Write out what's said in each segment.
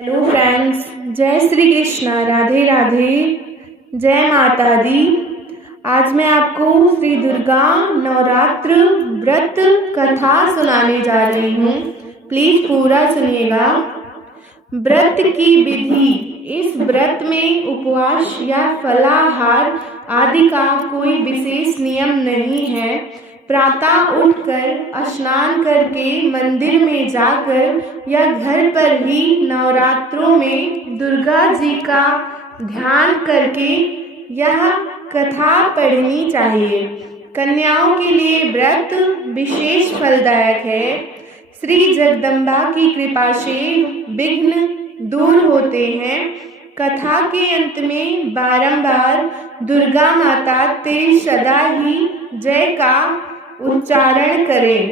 Hello friends, जय श्री कृष्णा, राधे राधे, जय माता दी। आज मैं आपको श्री दुर्गा नवरात्र व्रत कथा सुनाने जा रही हूँ। प्लीज पूरा सुनिएगा। व्रत की विधि। इस व्रत में उपवास या फलाहार आदि का कोई विशेष नियम नहीं है। प्रातः उठकर स्नान करके मंदिर में जाकर या घर पर ही नवरात्रों में दुर्गा जी का ध्यान करके यह कथा पढ़नी चाहिए। कन्याओं के लिए व्रत विशेष फलदायक है। श्री जगदम्बा की कृपा से विघ्न दूर होते हैं। कथा के अंत में बारंबार दुर्गा माता ते सदा ही जय का उच्चारण करें।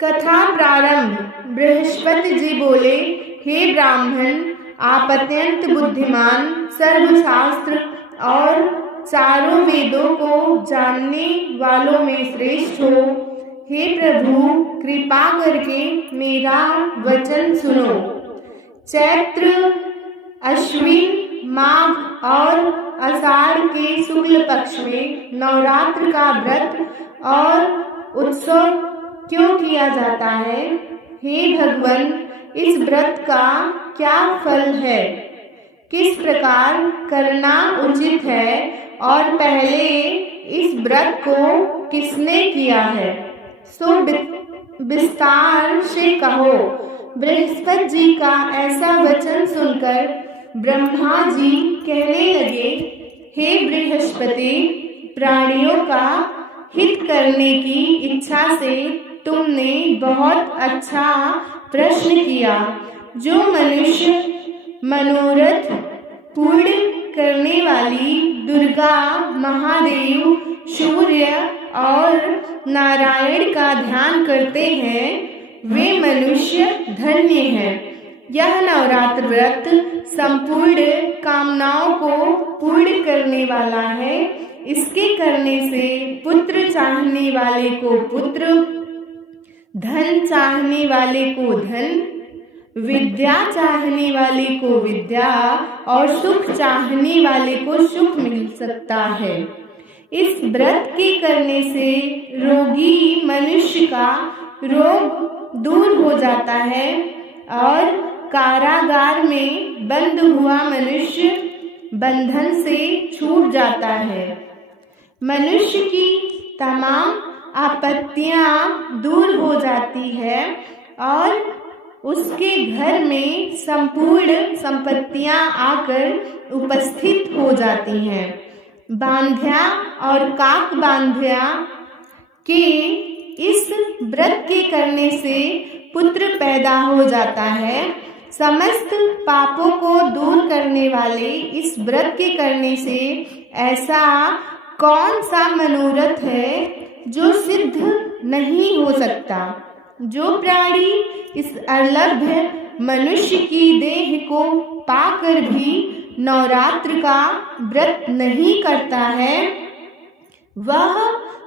कथा प्रारंभ। बृहस्पति जी बोले, हे ब्राह्मण, आप अत्यंत बुद्धिमान, सर्वशास्त्र और चारों वेदों को जानने वालों में श्रेष्ठ हो। हे प्रभु, कृपा करके मेरा वचन सुनो। चैत्र, अश्विन, माघ और आषाढ़ के शुक्ल पक्ष में नवरात्र का व्रत और उत्सव क्यों किया जाता है? हे भगवान, इस व्रत का क्या फल है? किस प्रकार करना उचित है? और पहले इस व्रत को किसने किया है, सो विस्तार से कहो। बृहस्पति जी का ऐसा वचन सुनकर ब्रह्मा जी कहने लगे, हे बृहस्पति, प्राणियों का हित करने की इच्छा से तुमने बहुत अच्छा प्रश्न किया। जो मनुष्य मनोरथ पूर्ण करने वाली दुर्गा, महादेव, सूर्य और नारायण का ध्यान करते हैं, वे मनुष्य धन्य हैं। यह नवरात्र व्रत संपूर्ण कामनाओं को पूर्ण करने वाला है। इसके करने से पुत्र चाहने वाले को पुत्र, धन चाहने वाले को धन, विद्या चाहने वाले को विद्या और सुख चाहने वाले को सुख मिल सकता है। इस व्रत के करने से रोगी मनुष्य का रोग दूर हो जाता है और कारागार में बंद हुआ मनुष्य बंधन से छूट जाता है। मनुष्य की तमाम आपत्तियां दूर हो जाती है और उसके घर में संपूर्ण संपत्तियां आकर उपस्थित हो जाती हैं। बांध्या और काक बांध्या के इस व्रत के करने से पुत्र पैदा हो जाता है। समस्त पापों को दूर करने वाले इस व्रत के करने से ऐसा कौन सा मनोरथ है जो सिद्ध नहीं हो सकता? जो प्राणी इस अलभ्य मनुष्य की देह को पाकर भी नवरात्र का व्रत नहीं करता है, वह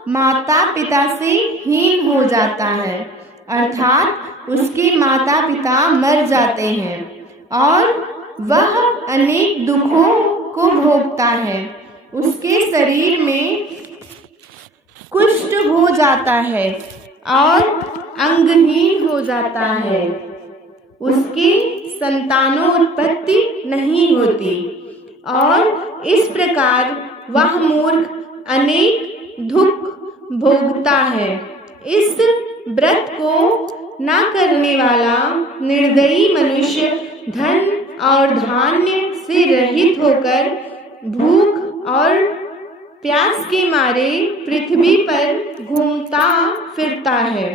माता पिता से हीन हो जाता है, अर्थात उसके माता पिता मर जाते हैं और वह अनेक दुखों को भोगता है। उसके शरीर में कुष्ठ हो जाता है और अंगहीन हो जाता है। उसकी संतानोत्पत्ति नहीं होती और इस प्रकार वह मूर्ख अनेक दुख भोगता है। इस व्रत को न करने वाला निर्दयी मनुष्य धन और धान्य से रहित होकर भूख और प्यास के मारे पृथ्वी पर घूमता फिरता है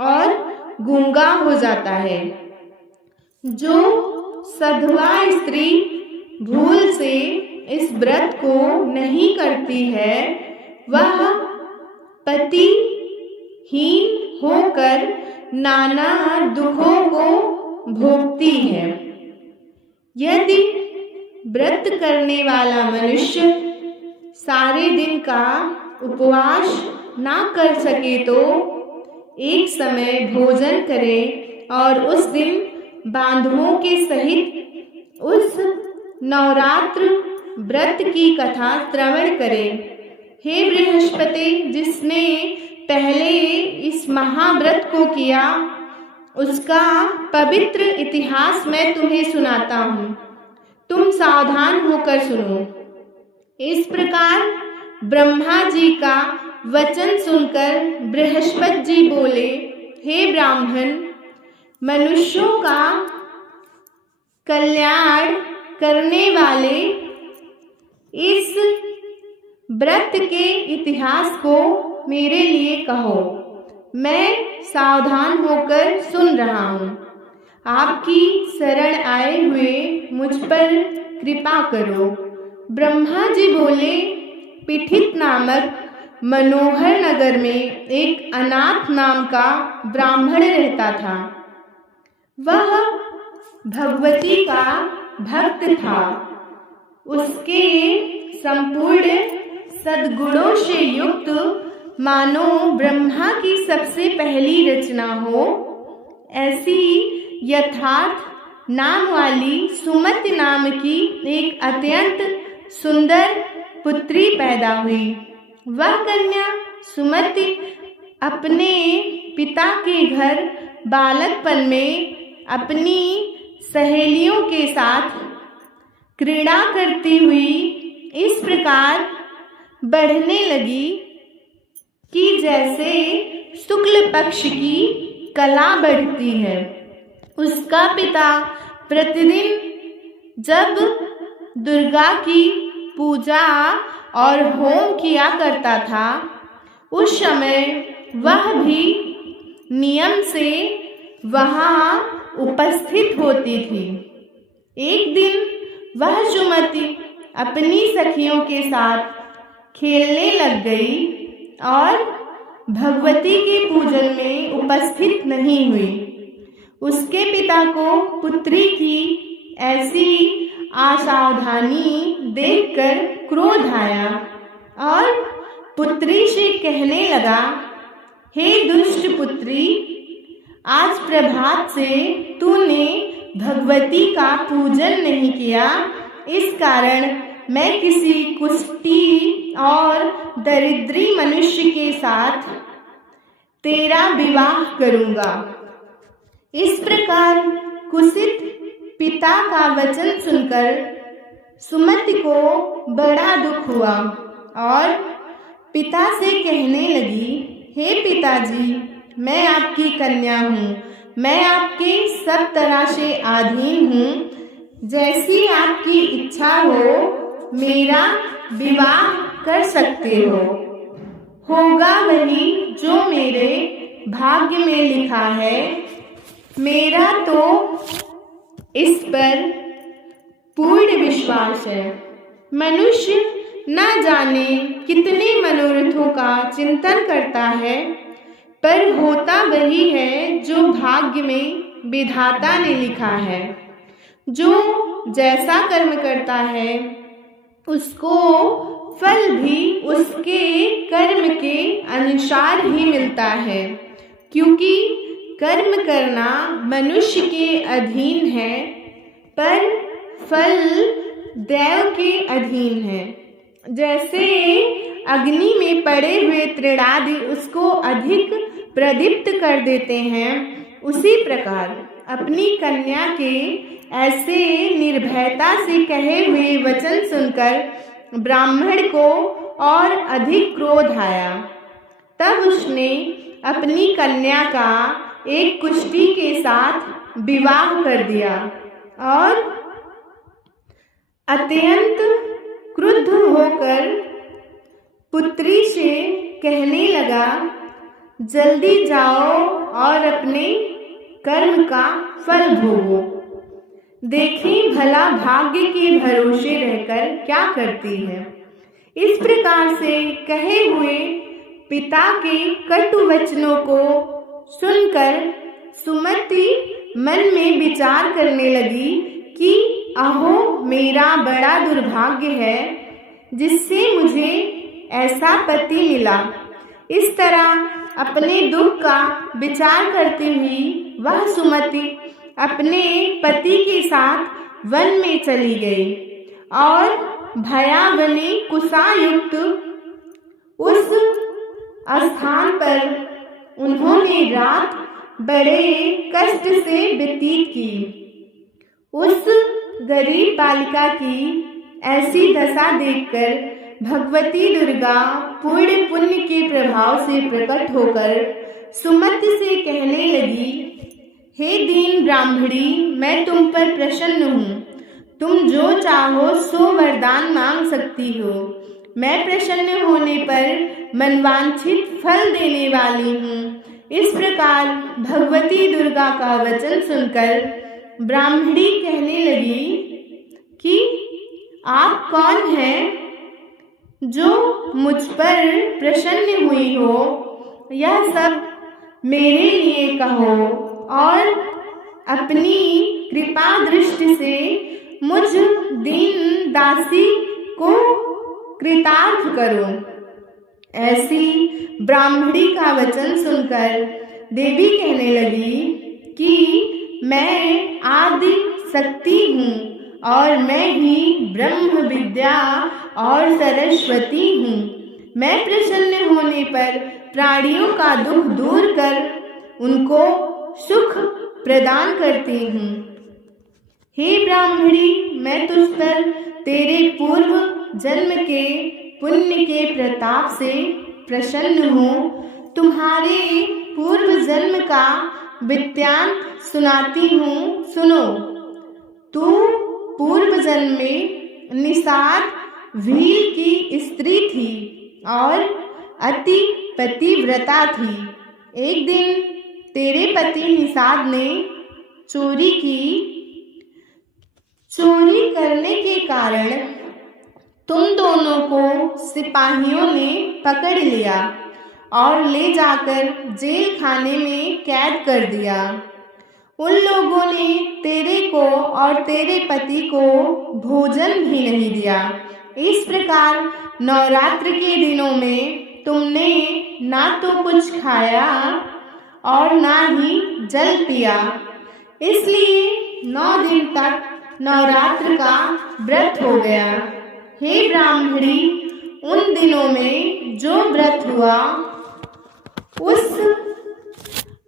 और गूंगा हो जाता है। जो सधवा स्त्री भूल से इस व्रत को नहीं करती है, वह पतिहीन होकर नाना दुखों को भोगती है। यदि व्रत करने वाला मनुष्य सारे दिन का उपवास ना कर सके तो एक समय भोजन करे और उस दिन बांधवों के सहित उस नवरात्र व्रत की कथा श्रवण करें। हे बृहस्पति, जिसने पहले इस महाव्रत को किया उसका पवित्र इतिहास मैं तुम्हें सुनाता हूँ, तुम सावधान होकर सुनो। इस प्रकार ब्रह्मा जी का वचन सुनकर बृहस्पति जी बोले, हे ब्राह्मण, मनुष्यों का कल्याण करने वाले इस व्रत के इतिहास को मेरे लिए कहो, मैं सावधान होकर सुन रहा हूँ। आपकी शरण आए हुए मुझ पर कृपा करो। ब्रह्मा जी बोले, पिठित नामक मनोहर नगर में एक अनाथ नाम का ब्राह्मण रहता था। वह भगवती का भक्त था। उसके संपूर्ण सद्गुणों से युक्त मानो ब्रह्मा की सबसे पहली रचना हो, ऐसी यथार्थ नाम वाली सुमति नाम की एक अत्यंत सुंदर पुत्री पैदा हुई। वह कन्या सुमति अपने पिता के घर बालकपन में अपनी सहेलियों के साथ क्रीड़ा करती हुई इस प्रकार बढ़ने लगी कि जैसे शुक्ल पक्ष की कला बढ़ती है। उसका पिता प्रतिदिन जब दुर्गा की पूजा और होम किया करता था, उस समय वह भी नियम से वहाँ उपस्थित होती थी। एक दिन वह सुमति अपनी सखियों के साथ खेलने लग गई और भगवती के पूजन में उपस्थित नहीं हुई। उसके पिता को पुत्री की ऐसी असावधानी देखकर क्रोध आया और पुत्री से कहने लगा, हे दुष्ट पुत्री, आज प्रभात से तूने भगवती का पूजन नहीं किया, इस कारण मैं किसी कुष्ठी और दरिद्री मनुष्य के साथ तेरा विवाह करूँगा। इस प्रकार कुसित पिता का वचन सुनकर सुमति को बड़ा दुख हुआ और पिता से कहने लगी, हे पिताजी, मैं आपकी कन्या हूँ, मैं आपके सब तरह से अधीन हूँ। जैसी आपकी इच्छा हो मेरा विवाह कर सकते हो। होगा वही जो मेरे भाग्य में लिखा है। मेरा तो इस पर पूर्ण विश्वास है। मनुष्य न जाने कितने मनोरथों का चिंतन करता है, पर होता वही है जो भाग्य में विधाता ने लिखा है। जो जैसा कर्म करता है उसको फल भी उसके कर्म के अनुसार ही मिलता है, क्योंकि कर्म करना मनुष्य के अधीन है, पर फल देव के अधीन है। जैसे अग्नि में पड़े हुए तृणादि उसको अधिक प्रदीप्त कर देते हैं, उसी प्रकार अपनी कन्या के ऐसे निर्भयता से कहे हुए वचन सुनकर ब्राह्मण को और अधिक क्रोध आया। तब उसने अपनी कन्या का एक कुष्ठी के साथ विवाह कर दिया और अत्यंत क्रुद्ध होकर पुत्री से कहने लगा, जल्दी जाओ और अपने कर्म का फल भोगो। देखें भला भाग्य के भरोसे रहकर क्या करती है। इस प्रकार से कहे हुए पिता के कटु वचनों को सुनकर सुमति मन में विचार करने लगी कि अहो, मेरा बड़ा दुर्भाग्य है जिससे मुझे ऐसा पति मिला। इस तरह अपने दुख का विचार करती हुई वह सुमति अपने पति के साथ वन में चली गई और भयावनी कुशायुक्त उस स्थान पर उन्होंने रात बड़े कष्ट से व्यतीत की। उस गरीब बालिका की ऐसी दशा देखकर भगवती दुर्गा पूर्ण पुण्य के प्रभाव से प्रकट होकर सुमति से कहने लगी, हे दीन ब्राह्मणी, मैं तुम पर प्रसन्न हूँ। तुम जो चाहो सो वरदान मांग सकती हो। मैं प्रसन्न होने पर मनवांछित फल देने वाली हूँ। इस प्रकार भगवती दुर्गा का वचन सुनकर ब्राह्मणी कहने लगी कि आप कौन हैं जो मुझ पर प्रसन्न हुई हो? यह सब मेरे लिए कहो और अपनी कृपा दृष्टि से मुझ दीन दासी को कृतार्थ करो। ऐसी ब्राह्मणी का वचन सुनकर देवी कहने लगी कि मैं आदि शक्ति हूँ और मैं ही ब्रह्म विद्या और सरस्वती हूँ। मैं प्रसन्न होने पर प्राणियों का दुख दूर कर उनको सुख प्रदान करती हूँ। हे ब्राह्मणी, मैं तुझ पर तेरे पूर्व जन्म के पुण्य के प्रताप से प्रसन्न हूँ। तुम्हारे पूर्व जन्म का वृत्तांत सुनाती हूँ, सुनो। तू पूर्व जन्म में निषाद भील की स्त्री थी और अति पतिव्रता थी। एक दिन तेरे पति निषाद ने चोरी की। चोरी करने के कारण तुम दोनों को सिपाहियों ने पकड़ लिया और ले जाकर जेल खाने में कैद कर दिया। उन लोगों ने तेरे को और तेरे पति को भोजन भी नहीं दिया। इस प्रकार नवरात्र के दिनों में तुमने ना तो कुछ खाया और ना ही जल पिया। इसलिए 9 दिन तक नवरात्र का व्रत हो गया। हे ब्राह्मणी, उन दिनों में जो व्रत हुआ उस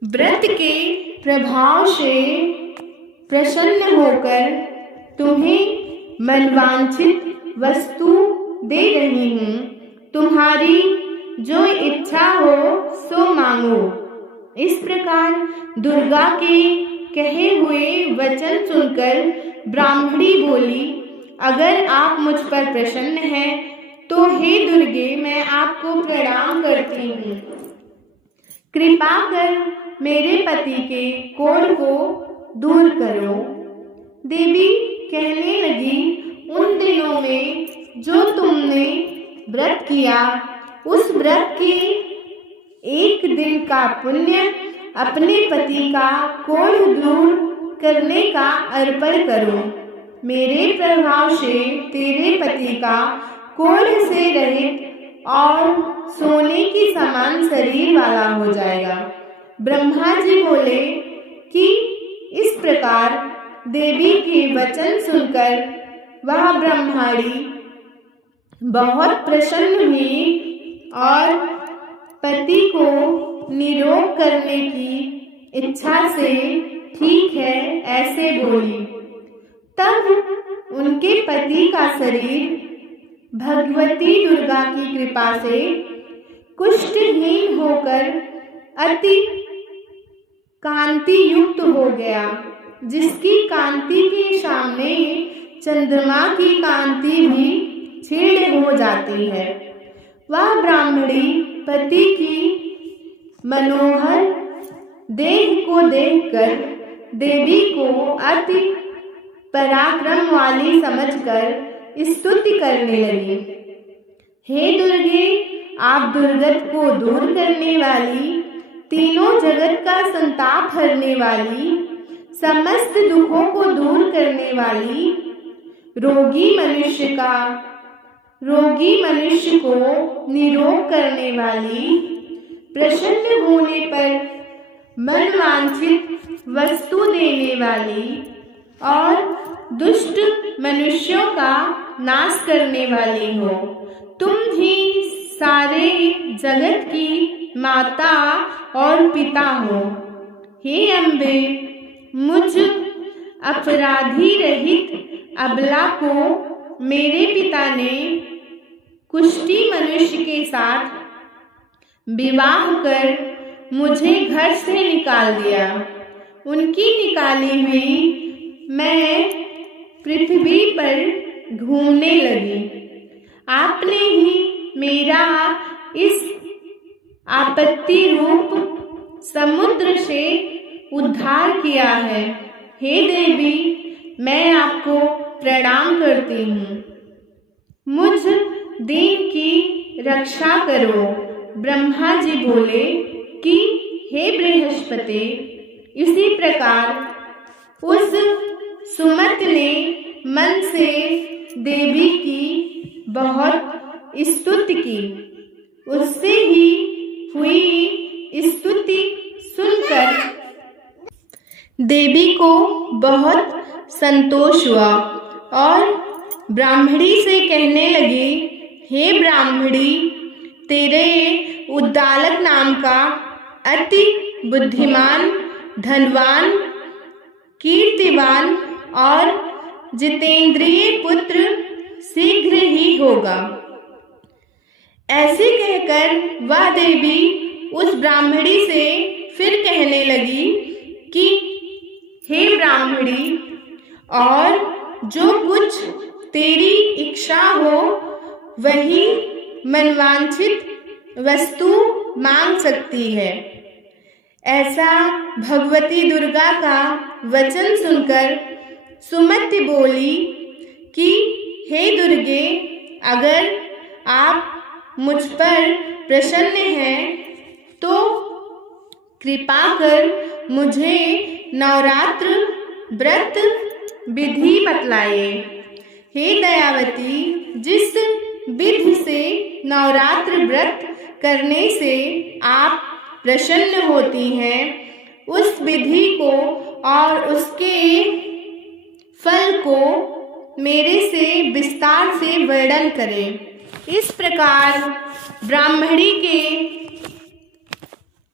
व्रत के प्रभाव से प्रसन्न होकर तुम्हें मनवांछित वस्तु दे रही हूँ। तुम्हारी जो इच्छा हो सो मांगो। इस प्रकार दुर्गा के कहे हुए वचन सुनकर ब्राह्मणी बोली, अगर आप मुझ पर प्रसन्न हैं तो हे दुर्गे, मैं आपको प्रणाम करती हूँ। कृपा कर मेरे पति के कोढ़ को दूर करो। देवी कहने लगी, उन दिनों में जो तुमने व्रत किया उस व्रत के एक दिन का पुण्य अपने पति का कोढ़ दूर करने का अर्पण करो। मेरे प्रभाव से तेरे पति का कोढ़ से रहित और सोने की समान शरीर वाला हो जाएगा। ब्रह्मा जी बोले कि इस प्रकार देवी के वचन सुनकर वह ब्रह्माणी बहुत प्रसन्न हुई और पति को निरोग करने की इच्छा से ठीक है ऐसे बोली। तब उनके पति का शरीर भगवती दुर्गा की कृपा से कुष्ठहीन होकर अति कांति युक्त हो गया, जिसकी कांति के सामने चंद्रमा की कांति भी क्षीण हो जाती है। वह ब्राह्मणी पति की मनोहर देह को देखकर देवी को अति पराक्रम वाली समझकर स्तुति करने लगी। हे दुर्गे, आप दुर्गत को दूर करने वाली, तीनों जगत का संताप हरने वाली, समस्त दुखों को दूर करने वाली, रोगी मनुष्य को निरोग करने वाली, प्रसन्न होने पर मनवांछित वस्तु देने वाली और दुष्ट मनुष्यों का नाश करने वाली हो। तुम ही सारे जगत की माता और पिता हो। हे अम्बे, मुझ अपराधी रहित अबला को मेरे पिता ने कुष्ठी मनुष्य के साथ विवाह कर मुझे घर से निकाल दिया। उनकी निकाली हुई मैं पृथ्वी पर घूमने लगी। आपने ही मेरा इस आपत्ति रूप समुद्र से उद्धार किया है। हे देवी, मैं आपको प्रणाम करती हूँ। मुझ दीन की रक्षा करो। ब्रह्मा जी बोले कि हे बृहस्पति, इसी प्रकार उस सुमत ने मन से देवी की बहुत स्तुति की। उससे ही हुई स्तुति सुनकर देवी को बहुत संतोष हुआ और ब्राह्मणी से कहने लगी, हे ब्राह्मणी, तेरे उद्दालक नाम का अति बुद्धिमान, धनवान, कीर्तिवान और जितेंद्रिय पुत्र शीघ्र ही होगा। ऐसे कहकर वह देवी उस ब्राह्मणी से फिर कहने लगी कि हे ब्राह्मणी, और जो कुछ तेरी इच्छा हो वही मनवांछित वस्तु मांग सकती है। ऐसा भगवती दुर्गा का वचन सुनकर सुमति बोली कि हे दुर्गे, अगर आप मुझ पर प्रसन्न हैं तो कृपा कर मुझे नवरात्र व्रत विधि बतलाए। हे दयावती, जिस विधि से नवरात्र व्रत करने से आप प्रसन्न होती हैं, उस विधि को और उसके फल को मेरे से विस्तार से वर्णन करें। इस प्रकार ब्राह्मणी के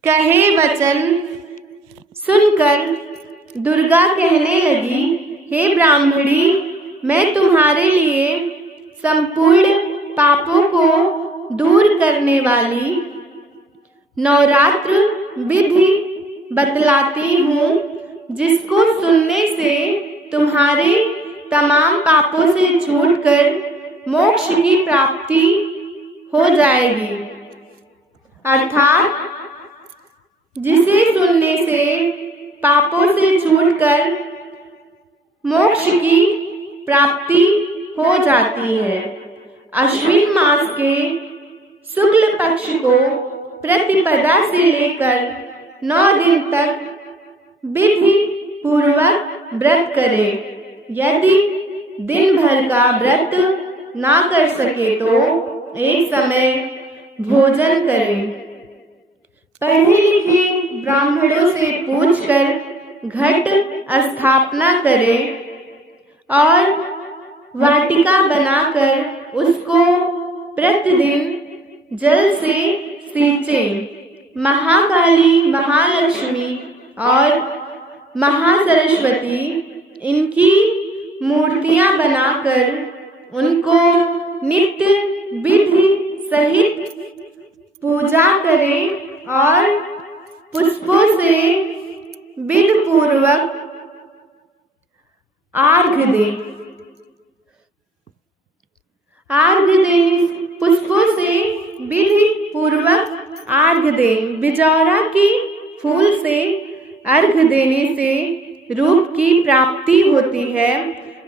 कहे वचन सुनकर दुर्गा कहने लगी, हे ब्राह्मणी, मैं तुम्हारे लिए संपूर्ण पापों को दूर करने वाली नवरात्र विधि बतलाती हूँ, जिसको सुनने से तुम्हारे तमाम पापों से छूटकर मोक्ष की प्राप्ति हो जाएगी। अर्थात जिसे सुनने से पापों से छूटकर मोक्ष की प्राप्ति हो जाती है। अश्विन मास के शुक्ल पक्ष को प्रतिपदा से लेकर 9 दिन तक विधि पूर्वक व्रत करें। यदि दिन भर का व्रत ना कर सके तो एक समय भोजन करें। पढ़े लिखे ब्राह्मणों से पूछकर घट स्थापना करें और वाटिका बनाकर उसको प्रतिदिन जल से सींचें। महाकाली, महालक्ष्मी और महासरस्वती इनकी मूर्तियां बनाकर उनको नित्य विधि सहित पूजा करें और पुष्पों से विधि पूर्वक अर्घ्य दें। अर्घ्य देने, पुष्पों से विधि पूर्वक अर्घ्य दें। बिजौरा की फूल से अर्घ्य देने से रूप की प्राप्ति होती है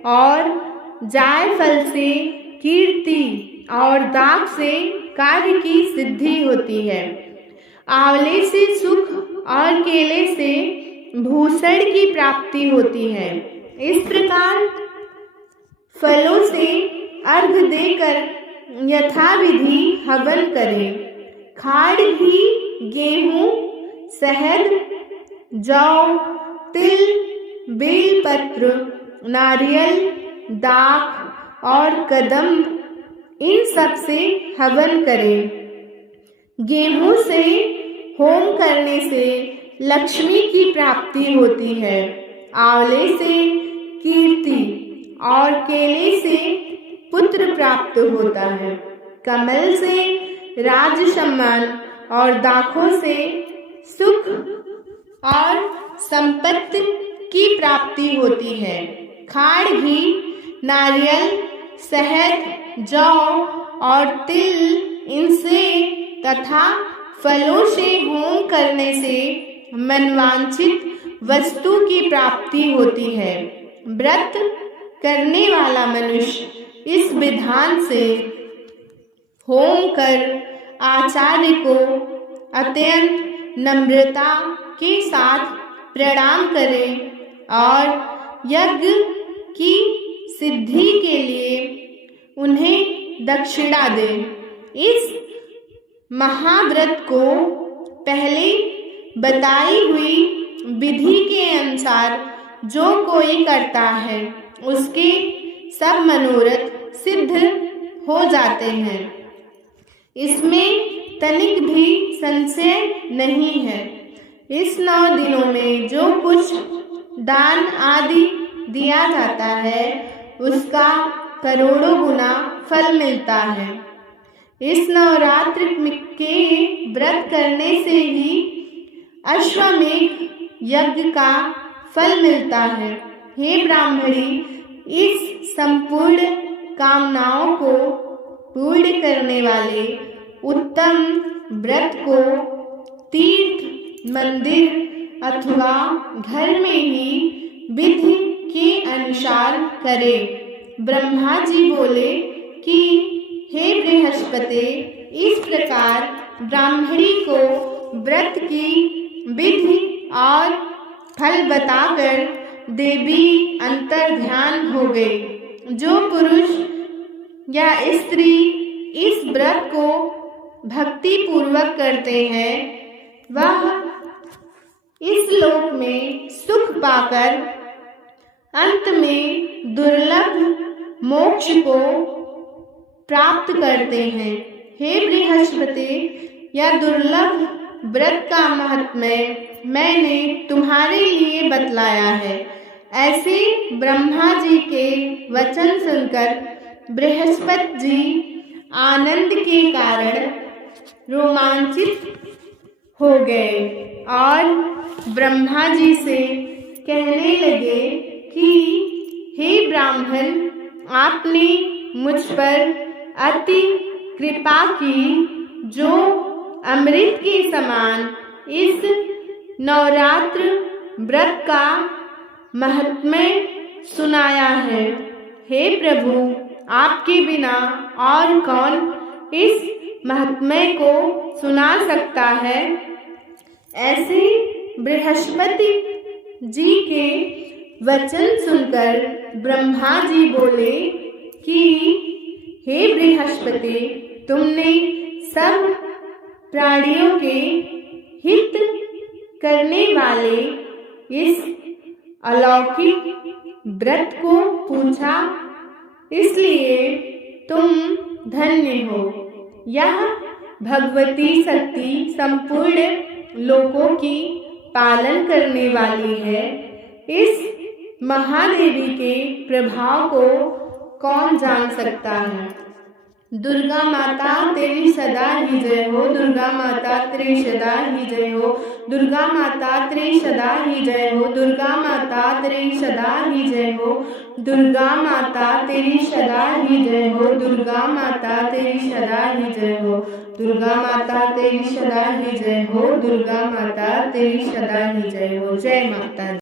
और जायफल से कीर्ति और दाग से कार्य की सिद्धि होती है। आंवले से सुख और केले से भूषण की प्राप्ति होती है। इस प्रकार फलों से अर्घ्य देकर यथाविधि हवन करें। खाड़, घी, गेहूं, शहद, जौ, तिल, बेलपत्र, नारियल, दाख और कदम्ब, इन सब से हवन करें। गेहूं से होम करने से लक्ष्मी की प्राप्ति होती है। आंवले से कीर्ति और केले से पुत्र प्राप्त होता है। कमल से राज सम्मान और दाखों से सुख और संपत्ति की प्राप्ति होती है। खाड़, घी, नारियल, शहद, जौ और तिल, इनसे तथा फलों से होम करने से मनवांछित वस्तु की प्राप्ति होती है। व्रत करने वाला मनुष्य इस विधान से होम कर आचार्य को अत्यंत नम्रता के साथ प्रणाम करे और यज्ञ की सिद्धि के लिए उन्हें दक्षिणा दे। इस महाव्रत को पहले बताई हुई विधि के अनुसार जो कोई करता है उसके सब मनोरथ सिद्ध हो जाते हैं। इसमें तनिक भी संशय नहीं है। इस 9 दिनों में जो कुछ दान आदि दिया जाता है उसका करोड़ों गुना फल मिलता है। इस नवरात्र के व्रत करने से ही अश्वमेध यज्ञ का फल मिलता है। हे ब्राह्मणी, इस संपूर्ण कामनाओं को पूर्ण करने वाले उत्तम व्रत को तीर्थ, मंदिर अथवा घर में ही विधि के अनुसार करे। ब्रह्मा जी बोले कि हे बृहस्पति, इस प्रकार ब्राह्मणी को व्रत की विधि और फल बताकर देवी अंतर्ध्यान हो गई। जो पुरुष या स्त्री इस व्रत को भक्ति पूर्वक करते हैं वह इस लोक में सुख पाकर अंत में दुर्लभ मोक्ष को प्राप्त करते हैं। हे बृहस्पति, यह दुर्लभ व्रत का महात्म्य मैंने तुम्हारे लिए बतलाया है। ऐसे ब्रह्मा जी के वचन सुनकर बृहस्पति जी आनंद के कारण रोमांचित हो गए और ब्रह्मा जी से कहने लगे कि हे ब्राह्मण, आपने मुझ पर अति कृपा की जो अमृत के समान इस नवरात्र व्रत का महात्म्य सुनाया है। हे प्रभु, आपके बिना और कौन इस महात्म्य को सुना सकता है। ऐसे बृहस्पति जी के वचन सुनकर ब्रह्मा जी बोले कि हे बृहस्पति, तुमने सब प्राणियों के हित करने वाले इस अलौकिक व्रत को पूछा, इसलिए तुम धन्य हो। यह भगवती शक्ति संपूर्ण लोकों की पालन करने वाली है। इस महादेवी के प्रभाव को कौन जान सकता है। दुर्गा माता तेरी सदा ही जय हो। दुर्गा माता तेरी सदा ही जय हो। दुर्गा माता तेरी सदा ही जय हो। दुर्गा माता तेरी सदा ही जय हो। दुर्गा माता तेरी सदा ही जय हो। दुर्गा माता तेरी सदा ही जय हो। दुर्गा माता तेरी सदा ही जय हो। दुर्गा माता तेरी सदा ही जय हो। जय माता।